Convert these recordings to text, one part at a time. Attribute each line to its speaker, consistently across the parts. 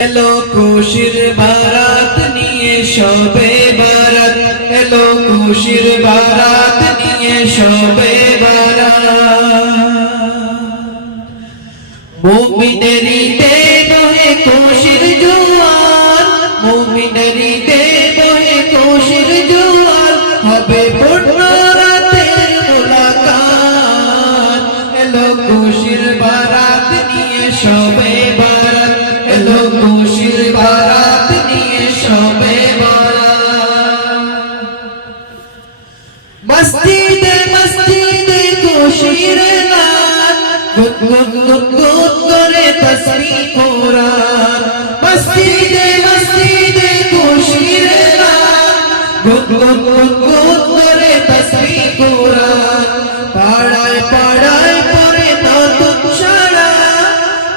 Speaker 1: এলো খুশির বারাত নিয়ে সবে বারাত। এলো খুশির বারাত নিয়ে সবে বারাত। মুমিনেরি দে বহে মসজিদে মসজিদে খুশির রাত গুদ গুদ গুদ গুদ করে তসবিহ কোরআন। মসজিদে মসজিদে খুশির রাত গুদ গুদ গুদ গুদ করে তসবিহ কোরআন। পাড়ায় পাড়ায় পরে নতুন সারা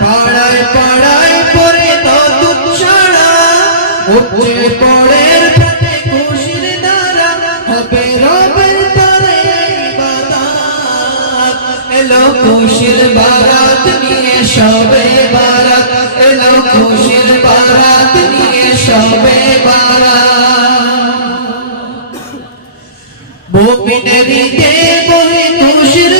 Speaker 1: পাড়ায় পাড়ায় পরে নতুন সারা উপরে পড়ের সবে বারাত এলো খুশির বারাত নিয়ে সবে বারাত। মুমিনেরি কে বহে খুশির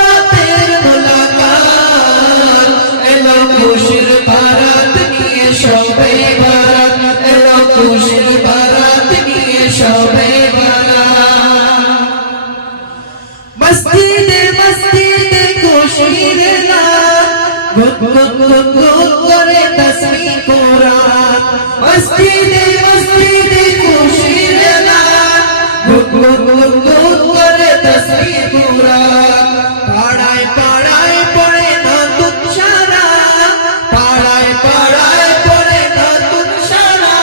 Speaker 1: রাতের মুলাকাত এলো খুশির বারাত নিয়ে সবে গুদ গুদ করে তসবিহ কোরআন মসজিদে মসজিদে খুশির রাত গুদ গুদ গুদ গুদ করে তসবিহ কোরআন পাড়ায় পাড়ায় পড়ে নতুন সারা পাড়ায় পাড়ায় পড়ে নতুন সারা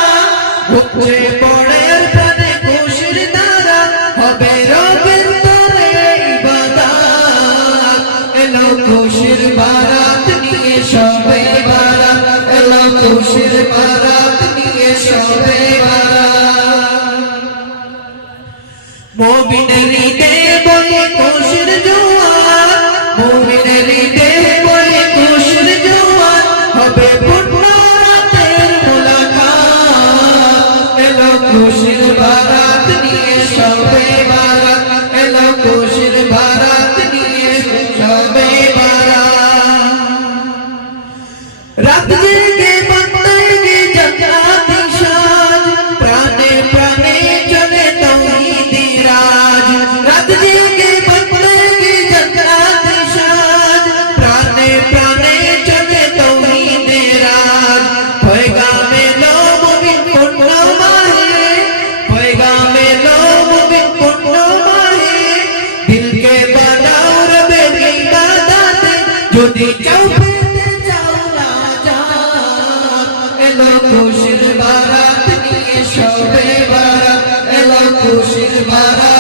Speaker 1: উপরে পড়ে প্রাণে খুশির দ্বারা হবে রবের তরে ইবাদত এলো খুশির বারাত মুমিনেরি দে বলে খুশির যদি কেউ পেতে চাও না এলো খুশির বারাত নিয়ে সবে বারাত এলো খুশির বারাত